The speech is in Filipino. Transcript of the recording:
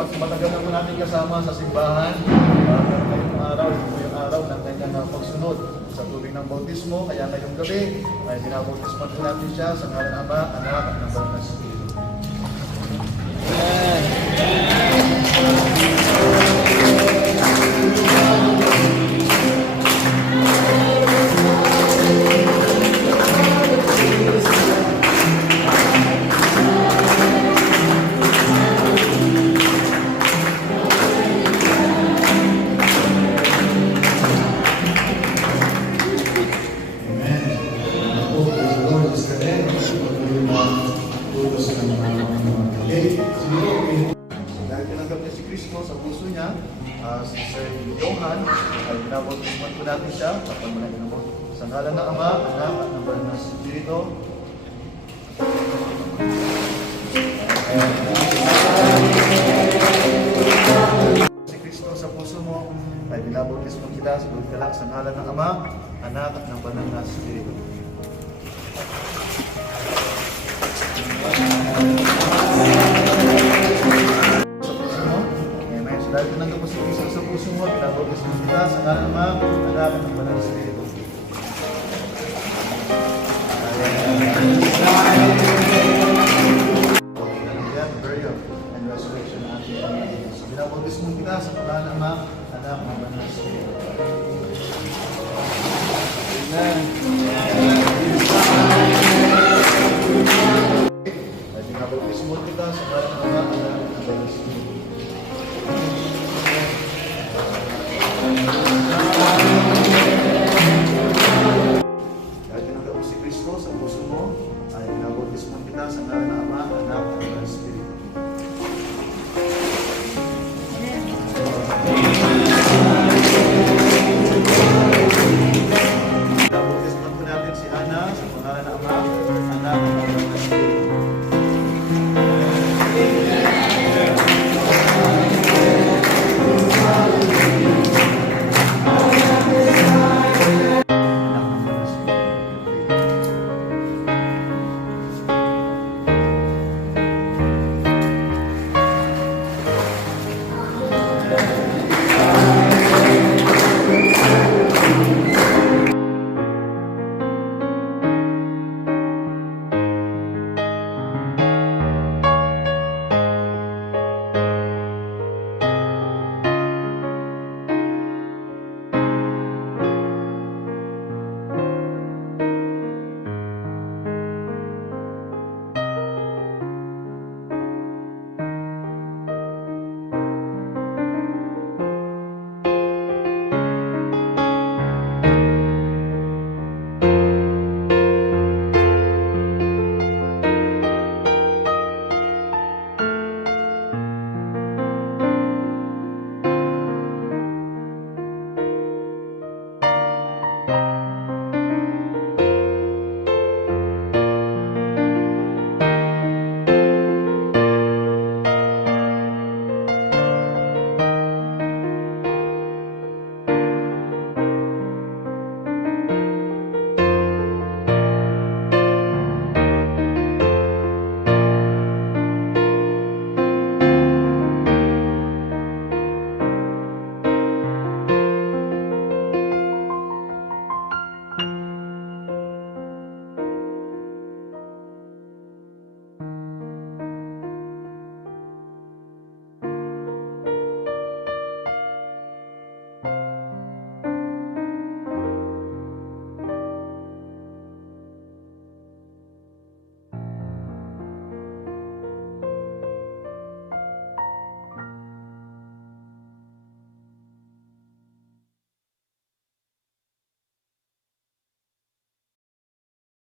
Matagal na po natin kasama sa simbahan. Ngayong araw, ito po yung araw ng kanyang pagsunod sa tubig ng bautismo. Kaya ngayong gabi ay binabautisman po natin siya sa ngalan ng Ama, Anak, at ng Banal na Espiritu. Dahil tinanggap niya si Kristo sa puso niya, si Sir Johan, ay binabautisman po natin siya sa pagmanagin mo. Sa ngalan ng Ama, Anak, at ng Banal na Espiritu. Si Kristo sa puso mo, ay binabautisman kita, sagot ka lang sa ngalan ng Ama, Anak, at ng Banal na Espiritu. Dahil tinanggap mo si Kristo sa puso mo, binabautisman kita sa ngalan ng Ama, Anak, at ng Banal na Espiritu. Burial and resurrection ng ating Panginoon. So, binabautisman kita sa ngalan ng Ama, Anak, at ng Banal na Espiritu. Amen. Binabautisman kita sa ngalan ng Ama, Anak, at ng Banal na Espiritu.